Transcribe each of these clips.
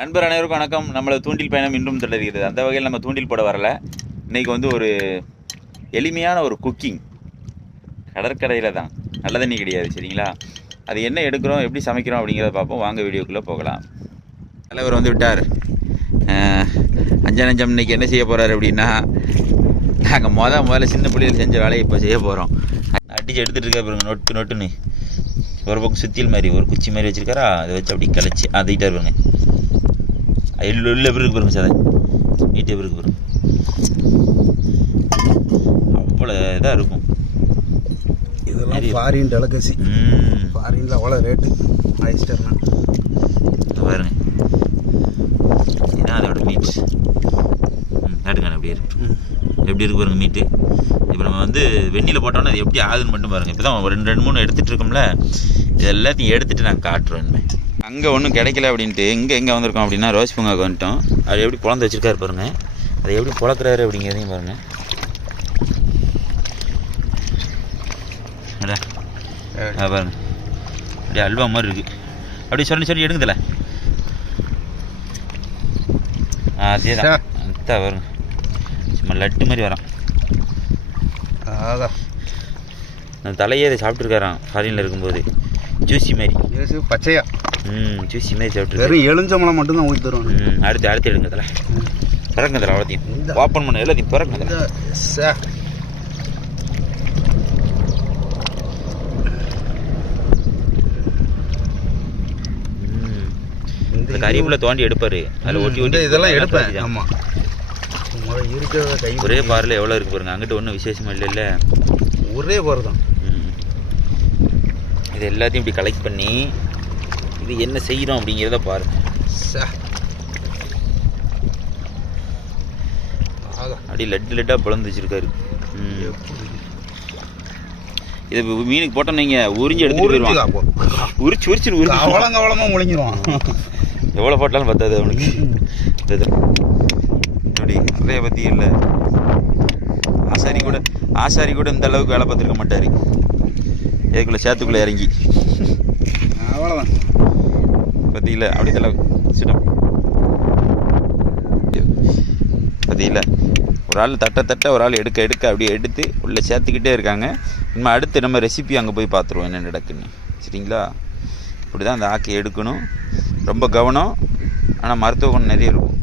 நண்பர் அனைவருக்கும் வணக்கம். நம்மளது தூண்டில் பயணம் இன்றும் தொடர்கிறது. அந்த வகையில் நம்ம தூண்டில் போட வரல. இன்றைக்கி வந்து ஒரு எளிமையான ஒரு குக்கிங் கடற்கரையில் தான், நல்ல தண்ணி கிடையாது, சரிங்களா? அது என்ன எடுக்கிறோம், எப்படி சமைக்கிறோம் அப்படிங்கிறத பார்ப்போம். வாங்க வீடியோக்குள்ளே போகலாம். தலைவர் வந்து விட்டார். அஞ்சனஞ்சம் இன்றைக்கி என்ன செய்ய போகிறார் அப்படின்னா, நாங்கள் முதல்ல சின்ன பிள்ளைகள் செஞ்ச வேலையை இப்போ செய்ய போகிறோம். அடித்து எடுத்துகிட்டு இருக்கா பாருங்க, நொட்டுன்னு ஒரு பக்கம் சுத்தியல் மாதிரி ஒரு குச்சி மாதிரி வச்சுருக்காரா, அதை வச்சு அப்படி கலைச்சி அதிட்டார் பாருங்க. உள்ள எப்படி இருக்கு பாருங்க சார், நீட்டு எப்படி இருக்கு பாருங்க, அவ்வளோ இதாக இருக்கும். இதெல்லாம் ஃபாரின் டெலிகசி. ஃபாரினில் அவ்வளோ ரேட்டு ஆயிஸ்டர்னா பாருங்க. இதுதான் அதோட மீட். காட்டுக்கான அப்படியே இருக்கு, எப்படி இருக்கு பாருங்க மீட்டு. இப்போ நம்ம வந்து வெந்நியில் போட்டோம்னா அது எப்படி ஆகுதுன்னு மட்டும் பாருங்கள். இப்போ தான் ரெண்டு மூணு எடுத்துகிட்டு இருக்கோம்ல, இது எல்லாத்தையும் எடுத்துகிட்டு நாங்கள் காட்டுறோம். அங்கே ஒன்றும் கிடைக்கல அப்படின்ட்டு எங்கே வந்திருக்கோம் அப்படின்னா ரோஸ் பூங்காவுக்கு வந்துட்டோம். அது எப்படி குழந்தை வச்சுருக்காரு பாருங்கள், அதை எப்படி பொழக்கிறாரு அப்படிங்கிறதையும் பாருங்கள். பாருங்க, அப்படியே அல்வா மாதிரி இருக்குது. அப்படியே சொல்லி எடுங்குதில்ல, அதே தான் அதான் பாருங்க, சும்மா லட்டு மாதிரி வரான். அந்த தலையே அதை சாப்பிட்ருக்காரான் ஃபாரினில் இருக்கும்போது, ஜூசி மாதிரி பச்சையா. ஜூசி மாதிரி சாப்பிட்ருக்காரு. எலுஞ்சம்பளம் மட்டும்தான் ஊற்றி தருவோம். அடுத்து எடுங்கதில்ல, பிறகுதில்ல, அவ்வளோத்தையும் ஓப்பன் பண்ண எல்லாத்தையும் பிறகுதில்ல. இந்த கறிக்குள்ள தோண்டி எடுப்பாரு, அதில் ஒட்டி இதெல்லாம் எடுப்பேன். ஆமாம், ஒரே பாரில் எவ்வளோ இருக்கு பாருங்க. அங்கிட்ட ஒன்றும் விசேஷமா இல்லை, ஒரே பார் தான். இது எல்லாத்தையும் இப்படி கலெக்ட் பண்ணி இது என்ன செய்கிறோம் அப்படிங்கிறத பாருங்க. அப்படி லட்டாக பிளந்து வச்சிருக்காரு. இது மீனுக்கு போட்டோம், நீங்கள் உறிஞ்சி எடுத்துட்டு போயிடுவான். உரிச்சு அவ்வளோமா முழிஞ்சிருவான். எவ்வளோ போட்டாலும் பத்தாது அவனுக்கு. அப்படி நிறைய பற்றி இல்லை. ஆசாரி கூட இந்த அளவுக்கு வேலை பார்த்துருக்க மாட்டார். இதுக்குள்ளே சேத்துக்குள்ளே இறங்கி அவ்வளோதான் பற்றி இல்லை. அப்படி தலை சிடம் பற்றி இல்லை. ஒரு ஆள் தட்ட ஒரு ஆள் எடுக்க அப்படியே எடுத்து உள்ளே சேர்த்துக்கிட்டே இருக்காங்க. நம்ம அடுத்து நம்ம ரெசிபி அங்கே போய் பார்த்துருவோம் என்ன நடக்குன்னு, சரிங்களா? இப்படி தான் அந்த ஆக்கை எடுக்கணும். ரொம்ப கவனம், ஆனால் மருத்துவ குணம் நிறைய இருக்கும்.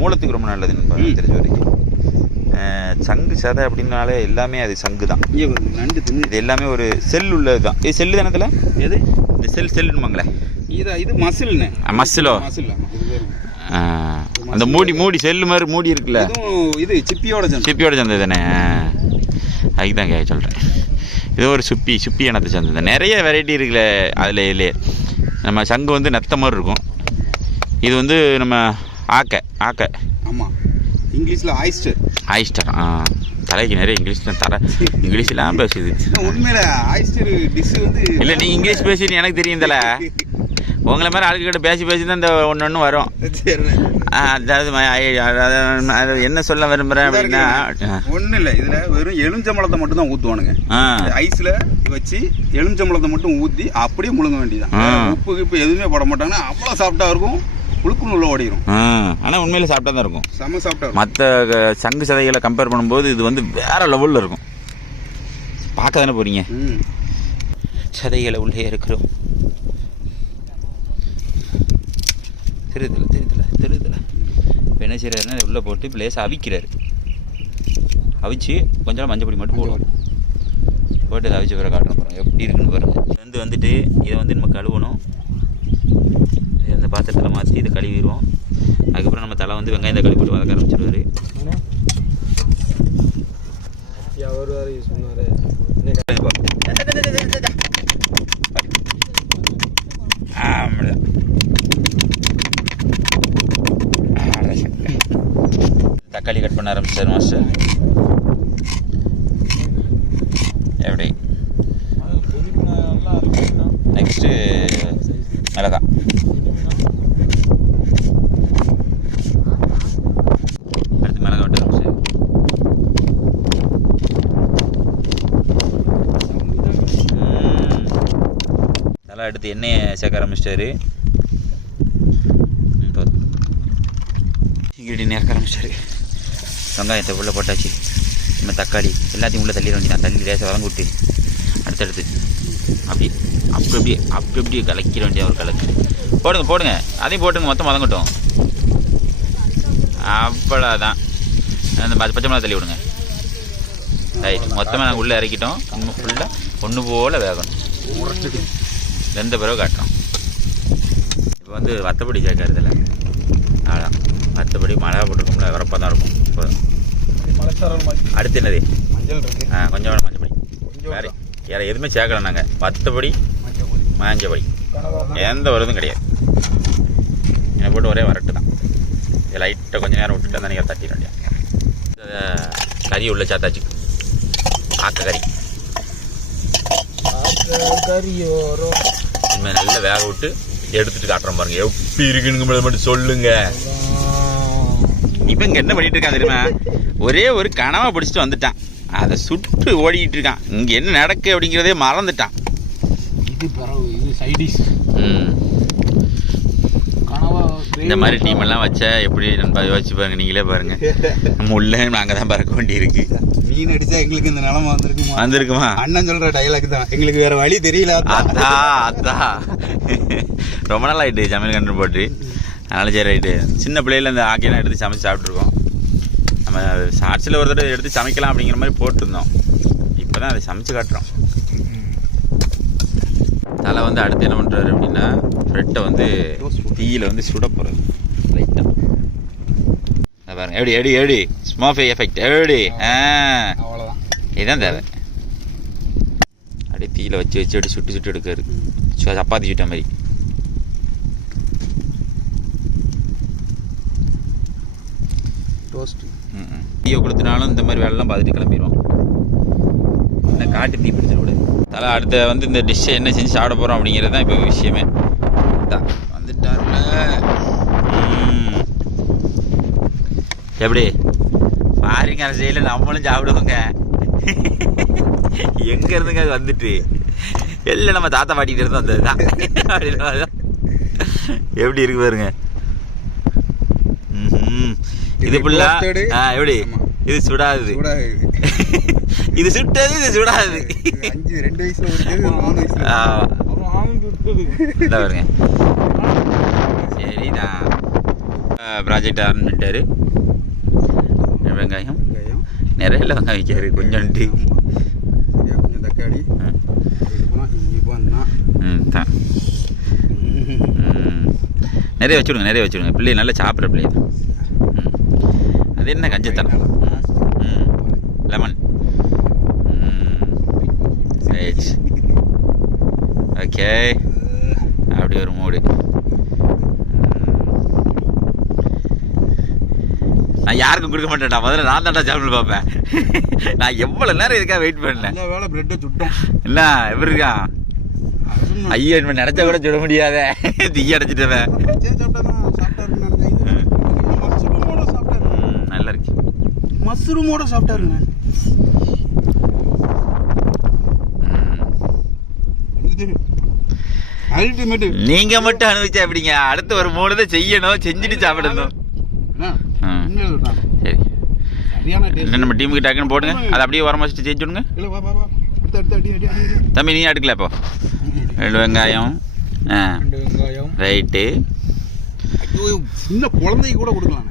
மூலத்துக்கு ரொம்ப நல்லதுன்னு தெரிஞ்ச வரைக்கும். சங்கு சதை அப்படின்னாலே எல்லாமே அது சங்கு தான். இது எல்லாமே ஒரு செல் உள்ளது தான். இது செல்லு தானே? எது இந்த செல்லுமாங்களே, இது மசில்னு. மசிலோ, அந்த மூடி செல்லு மாதிரி மூடி இருக்குல்ல, இது சிப்பியோட சேர்ந்தது தானே. அதுதான் சொல்கிறேன். இது ஒரு சுப்பி இனத்தை சேர்ந்தது. நிறைய வெரைட்டி இருக்குல்ல அதில். இதுலேயே நம்ம சங்கு வந்து நெத்த மாதிரி இருக்கும். இது வந்து நம்ம ஆக்க. ஆமாம், இங்கிலீஷில் ஆயிஸ்டர். தலைக்கு நிறைய இங்கிலீஷ்லாம் பேசுது. உண்மையில ஆயிஸ்டர் டிஷ் வந்து இல்லை, நீ இங்கிலீஷ் பேசிட்டு எனக்கு தெரியும் தல. உங்களை மாதிரி ஆளுக்கிட்ட பேசி தான் இந்த ஒன்று வரும். அதாவது என்ன சொல்ல விரும்புகிறேன் அப்படின்னா, ஒன்றும் இல்லை, இதில் வெறும் எலுமிச்சம்பழத்தை மட்டும் தான் ஊற்றுவானுங்க. ஐஸில் வச்சு எலுமிச்சம்பழத்தை மட்டும் ஊற்றி அப்படியே முழுங்க வேண்டியதான். உப்பு எதுவுமே போட மாட்டாங்கன்னா அவ்வளோ சாப்பிட்டா இருக்கும். புழுக்குன்னு உள்ள ஓடிடும். ஆனால் உண்மையில சாப்பிட்டா தான் இருக்கும். செம்ம சாப்பிட்டா. மற்ற சங்கு சதைகளை கம்பேர் பண்ணும்போது இது வந்து வேற லெவலில் இருக்கும். பார்க்க தானே போறீங்க. சதைகளை உள்ளே இருக்கிறோம். தெரியுதுல. இப்போ என்ன செய்யறாருன்னா உள்ளே போட்டு இப்போ லேசாக அவிக்கிறாரு. அவிச்சு கொஞ்சம் மஞ்சள் பொடி மட்டும் போடுவோம். போட்டு இதை அவிச்சு பிறகு காட்டுறோம் பாருங்க எப்படி இருக்குன்னு பாருங்க. வந்துட்டு இதை வந்து நம்ம கழுவணும். அந்த பாத்திரத்தில் மாற்றி இதை கழுவிடுவோம். அதுக்கப்புறம் நம்ம தலை வந்து வெங்காயத்தை கழுவி போட்டு வதக்க ஆரம்பிச்சிடுவார். தக்காளி கட் பண்ண ஆரம்பிச்சார் மாஸ்டர். எப்படி நெக்ஸ்ட்டு மிளகாய். அடுத்து மிளகாய் விட்டு ஆரம்பிச்சு நல்லா எடுத்து எண்ணெயை சேர்க்க ஆரம்பிச்சிட்டாரு. இப்படி நேர்க்க ஆரம்பிச்சிட்டாரு. வெங்காயத்தை உள்ளே போட்டாச்சு. நம்ம தக்காளி எல்லாத்தையும் உள்ளே தள்ளிட வேண்டியதான். தள்ளி லேசாக வதங்க விட்டு அடுத்தடுத்து அப்படியே கலக்கிட வேண்டிய ஒரு கலக்கு. போடுங்க அதையும் போட்டுங்க, மொத்தம் வதங்கட்டும். அவ்வளோதான். அந்த பச்சை மிளகா தள்ளி விடுங்க. ரைட், மொத்தமாக நாங்கள் உள்ளே இறக்கிட்டோம். இன்னும் ஃபுல்லாக ஒன்று போல் வேகணும். வெந்த பிறகு காட்டுறோம். இப்போ வந்து வத்தப்பொடி சேர்க்கறதில்ல. அதான் வத்தப்பொடி மிளகா போட்டிருக்கோம்ல, வரப்பாக தான் இருக்கும். இப்போ அடுத்து என்னது? மஞ்சள் இருக்கு. கொஞ்சம் வேணும் மஞ்சள் பொடி. வேறு எதுவுமே சேர்க்கல நாங்கள். வத்தப்பொடி, மஞ்சள் பொடி, எந்த ஒரு இதுவும் கிடையாது. என்னை போட்டு ஒரே வரட்டு தான். லைட்டாக கொஞ்சம் நேரம் விட்டுட்டு அந்த நீங்கள் தட்டிட வேண்டிய கறி உள்ள சேர்த்தாச்சு. ஆக்கக்கறி இனிமேல் நல்லா வேக விட்டு எடுத்துட்டு காட்டுறோம் பாருங்க. எப்படி இருக்குன்னு மட்டும் சொல்லுங்க. இப்போ இங்கே என்ன பண்ணிட்டு இருக்கான் தெரியுமா? ஒரே ஒரு கனவா பிடிச்சிட்டு வந்துட்டான். அதை சுட்டு ஓடிக்கிட்டு இருக்கான். இங்கே என்ன நடக்கு அப்படிங்கிறதே மறந்துட்டான். இது சைடிஷ். இந்த மாதிரி டீம் எல்லாம் வச்சா எப்படி நண்பா யோசிச்சு பாருங்க. நீங்களே பாருங்க. முள்ள நாங்கள் தான் பறக்க வேண்டி இருக்கு. மீன் அடிச்சா எங்களுக்கு இந்த நிலமை வந்திருக்குமா? அண்ணன் சொல்ற டைலாக் தான். எங்களுக்கு வேற வழி தெரியல. அதான் ரொம்ப நாள் ஆயிட்டு சமையல் கண்டு போட்டு. அதனால சரி ரைட்டு. சின்ன பிள்ளையில இந்த ஆக்கியெல்லாம் எடுத்து சமைச்சு சாப்பிட்ருக்கோம். நம்ம ஷார்ட்ஸில் ஒரு தடவை எடுத்து சமைக்கலாம் அப்படிங்கிற மாதிரி போட்டிருந்தோம். இப்போ தான் அதை சமைச்சு காட்டுறோம். தலை வந்து அடுத்து என்ன பண்ணுறாரு அப்படின்னா, ப்ரெட்டை வந்து தீயில் வந்து சுட போகிறது லைட்டாக. பாருங்க எப்படி ஸ்மோக் எஃபெக்ட் எப்படி. இதுதான் தேவை. அப்படியே தீயில் வச்சு அப்படி சுட்டு எடுக்காரு. சப்பாத்தி சுட்ட மாதிரி. தீயை கொடுத்தினாலும் இந்த மாதிரி வேலைலாம் பார்த்துட்டு கிளம்பிடுவோம். என்ன காட்டு தீ பிடிச்சிட விட. தலை அடுத்த வந்து இந்த டிஷ்ஷை என்ன செஞ்சு சாப்பிட போகிறோம் அப்படிங்கிறது தான் இப்போ விஷயமே. வந்துட்டாருல. எப்படி பாருங்க, அந்த சைடில் நம்மளும் சாப்பிடுவோங்க. எங்கே இருந்துங்க அது வந்துட்டு எல்லாம் நம்ம தாத்தா பாட்டிகிட்டு இருந்தோம். வந்தது தான் எப்படி இருக்கு பாருங்க. இது ஃபுல்லா எப்படி இது சுடாது. இது சுட்டது, இது சுடாது. 2 வயசுல பாருங்க. சரிதான். ப்ராஜெக்ட் ஆரம்பிட்டாரு. வெங்காயம் நிறைய வெங்காயம் வைக்காரு. கொஞ்சம் தக்காளி தான் நிறைய வச்சுடுங்க. பிள்ளை நல்லா சாப்பிட்ற பிள்ளை தான். அது என்ன கஞ்சத்தனம். லெமன். ஓகே, அப்படி ஒரு மூடு. நான் யாருக்கும் கொடுக்க மாட்டேன்டா. முதல்ல நான் தான்டா சாப்பிட்டு பார்ப்பேன். நான் எவ்வளோ நேரம் இதுக்காக வெயிட் பண்ணேன். வேலை பிரெட்டை சுட்டோம். என்ன எப்படி இருக்கா? ஐயோ, இனிமேல் நினைச்சா கூட சுட முடியாத. தீய அடைச்சிட்டவன். நல்லா இருக்கு. மஷ்ரூமோட சாப்பிட்டாருங்க. நீங்க மட்டும் அனுபவிச்சா எப்படிங்க? அடுத்து ஒரு 3 தான் செய்யணும், செஞ்சுட்டு சாப்பிடணும். சரி, நம்ம டீமுக்கு டக்குன்னு போடுங்க. அதை அப்படியே உரமா வச்சுட்டு செஞ்சு விடுங்க. தம்பி நீ அடுக்கல. இப்போ 2 வெங்காயம். ரைட்டு. சின்ன குழந்தைக்கு கூட கொடுக்கலாம்.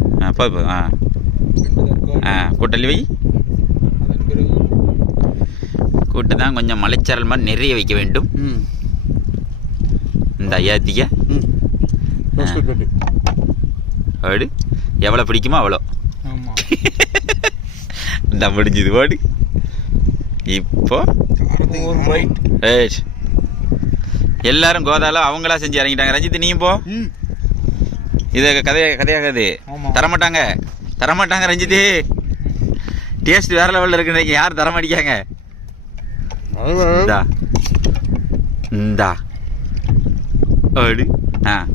கூட்டல்லி வை. கூட்டு தான் கொஞ்சம் மலைச்சாரல் மாதிரி நிறைய வைக்க வேண்டும். இந்த ஐயாத்திக்க ஆடு எவ்வளோ பிடிக்குமோ அவ்வளோ. இந்த முடிஞ்சது ஓடு. இப்போ எல்லாரும் கோதால அவங்களா செஞ்சு இறங்கிட்டாங்க. ரஞ்சித் நீயும் போ. இது கதையாகாது. தரமாட்டாங்க ரஞ்சித். டேஸ்ட் வேற லெவலில் இருக்கு. யார் தரமாட்டிக்காங்க? இந்தா ஓடு.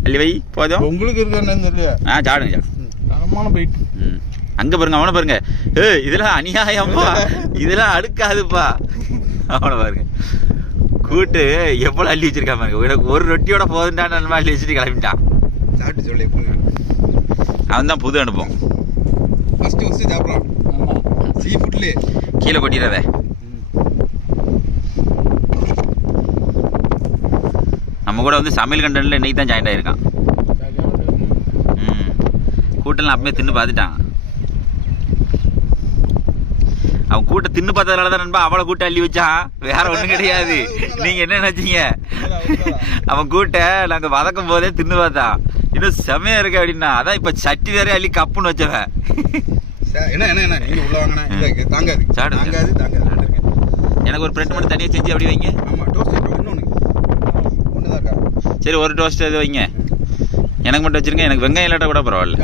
அள்ளி வை. போதும். உங்களுக்கு இருக்கு. சாடுங்க. அங்க பாருங்க, அவனை பாருங்க. இதெல்லாம் அநியாயம்ப்பா, இதெல்லாம் அடுக்காதுப்பா. அவனை பாருங்க. கூட்டு எவ்வளவு அள்ளி வச்சிருக்கா பாருங்க. ஒரு ரொட்டியோட போதுண்டான்னு அள்ளி வச்சுட்டு கிளம்பிட்டான். சாப்பிட்டு சொல்லி அவன் தான் புது அனுபவம். ஃபர்ஸ்ட் சாப்பிட்றான். சீ ஃபுட்லேயே கீழே கொட்டிடாத. நம்ம கூட வந்து சமையல் கண்டனில் இன்னைக்கு தான் ஜாயின் ஆகிருக்கான். கூட்டெல்லாம் அப்பவே தின்னு பார்த்துட்டான். அவன் கூட்ட தின்னு பார்த்ததுனால தான் நண்பா அவளை கூட்ட அள்ளி வச்சான், வேற ஒன்றும் கிடையாது. நீங்க என்ன நினைச்சீங்க? அவன் கூட்ட நாங்க வதக்கும் போதே தின்னு பார்த்தான், இன்னும் செமையா இருக்கு அப்படின்னா. அதான் இப்ப சட்டி வேற அள்ளி கப்புன்னு வச்சவன். எனக்கு ஒரு பிரெட் மட்டும் தனியாக செஞ்சு அப்படி வைங்க. சரி ஒரு டோஸ்ட் இது வைங்க, எனக்கு மட்டும் வச்சிருங்க. எனக்கு வெங்காயம் இல்லாட்டா கூட பரவாயில்ல.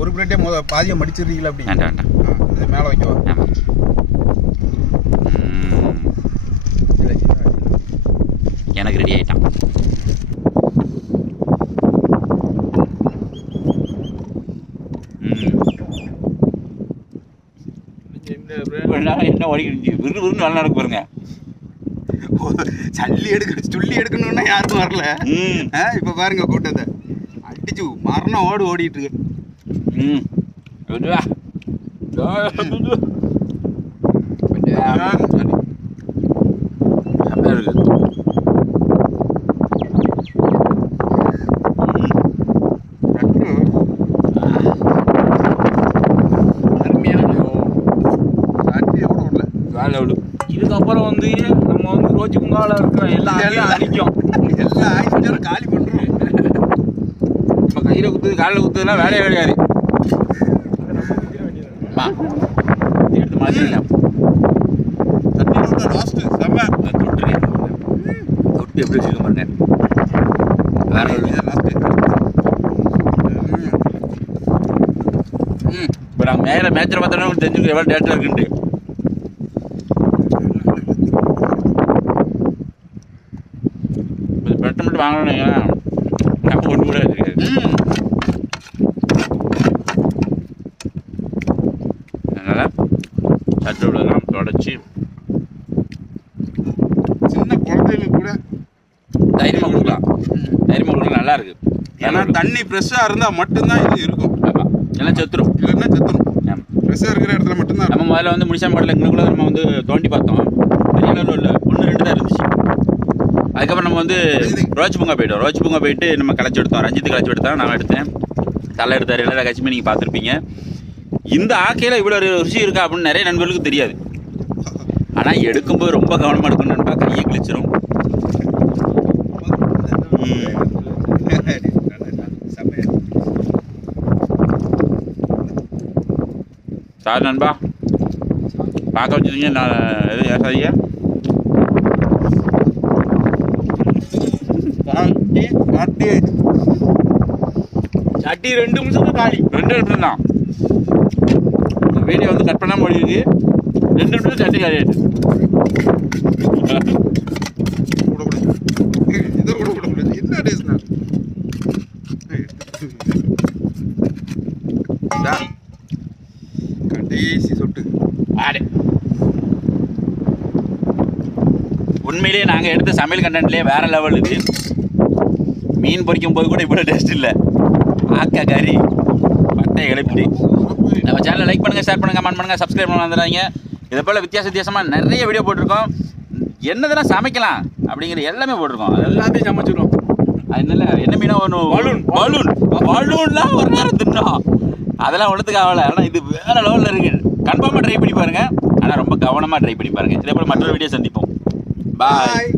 ஒரு பிளேட்டே பாதியம் மடிச்சிருக்கீங்களா? அப்படி வேண்டாம் வேண்டாம், மேலே வைக்கவா? எனக்கு ரெடி ஆயிட்டான். என்ன ஓடிக்கிட்டு விறுவிறுன்னு நல்லா நடக்கு பாருங்க. சொல்லி எடுக்கணும்னா யாருக்கும் வரல. இப்ப பாருங்க கூட்டத்தை அடிச்சு மரணம் ஓடிட்டு இருக்கு. இதுக்கப்புறம் வந்து நம்ம வந்து ரோஜி பூங்காவில் இருக்கிற எல்லா அடிக்கும், எல்லா ஆயுஷம் காலி பண்றோம். இப்போ கையில் குத்துது காலில் குத்துதுலாம் வேலையே கிடையாது. எடுத்து மாற்றிடலாம். தொட்டு எப்படி வச்சுக்க பாருங்க. வேற இப்போ நாங்கள் மேலே மேட்சில் பார்த்தோன்னா தெரிஞ்சுக்க எவ்வளோ டேட்டாக இருக்குன்ட்டு. பெட்டை மட்டும் வாங்கணும்னு நம்ம ஒன்று கூட இருக்காது. அதனால் சட்டோடலாம் தொடச்சி சின்ன குழந்தைங்களுக்கு கூட தைரியமாக கொடுக்கலாம். தைரியமாக கொடுக்கலாம், நல்லா இருக்கு. ஏன்னா தண்ணி ஃப்ரெஷ்ஷாக இருந்தால் மட்டும்தான் இது இருக்கும். ஆமாம், எல்லாம் செத்துரும். இல்லைன்னா செத்துரும். ஃப்ரெஷ்ஷாக இருக்கிற இடத்துல மட்டும்தான். நம்ம முதல்ல வந்து முடிச்சா மாடல எங்களுக்குள்ள நம்ம வந்து தோண்டி பார்த்தோம், பெரிய அளவில் இல்லை, 1-2 தான் இருந்துச்சு. அதுக்கப்புறம் நம்ம வந்து ரோஜ் பூங்கா போயிட்டோம். ரோஜ் பூங்கா போயிட்டு நம்ம களைச்சி எடுத்தோம். ரஞ்சித்து களைச்சி எடுத்தோம், நான் எடுத்தேன். தலை எடுத்தார், எல்லா கட்சியுமே நீங்கள் பார்த்துருப்பீங்க. இந்த ஆக்கையில் இவ்வளோ ருசி இருக்கா அப்படின்னு நிறைய நண்பர்களுக்கு தெரியாது. ஆனால் எடுக்கும்போது ரொம்ப கவனமாக எடுக்கணும் நண்பா, கையை கிழிச்சிரும். சார் நண்பா பார்க்க வச்சுருங்க. நான் எது ஏசாதியா சட்டி 2 நிமிஷம் காலி. 2 நிமிஷம் தான். வீடியோ வந்து கட் பண்ணாமல் முடியுது. 2 நிமிஷம் சட்டி காலி ஆயிடுச்சு. என்ன டேஸ்ட்னா கடைசி சொட்டு ஆடு. உண்மையிலேயே நாங்கள் எடுத்த சமையல் கண்டென்ட்லேயே வேறு லெவல் இது. மீன் பொரிக்கும் போது கூட இவ்வளோ டேஸ்ட் இல்லை. ஆக்கா கறி பட்டை எழுப்பிட்டு நம்ம சேனலை லைக் பண்ணுங்கள், ஷேர் பண்ணுங்கள், கமெண்ட் பண்ணுங்கள், சப்ஸ்கிரைப் பண்ண வந்துடுறாங்க. இதை போல் வித்தியாசமாக நிறைய வீடியோ போட்டிருக்கோம். என்னதெல்லாம் சமைக்கலாம் அப்படிங்கிற எல்லாமே போட்டிருக்கோம். எல்லாத்தையும் சமைச்சிடும். அதனால என்ன மீனா ஒன்று பலூன்லாம் ஒரு நேரம் தின்னோம். அதெல்லாம் ஒன்றுத்துக்கு ஆகலை. ஆனால் இது வேறு லெவலில் இருக்குது. கன்ஃபார்மாக ட்ரை பண்ணி பாருங்கள். ஆனால் ரொம்ப கவனமாக ட்ரை பண்ணி பாருங்கள். இதே போல் மற்றொரு வீடியோ சந்திப்போம். பாய்.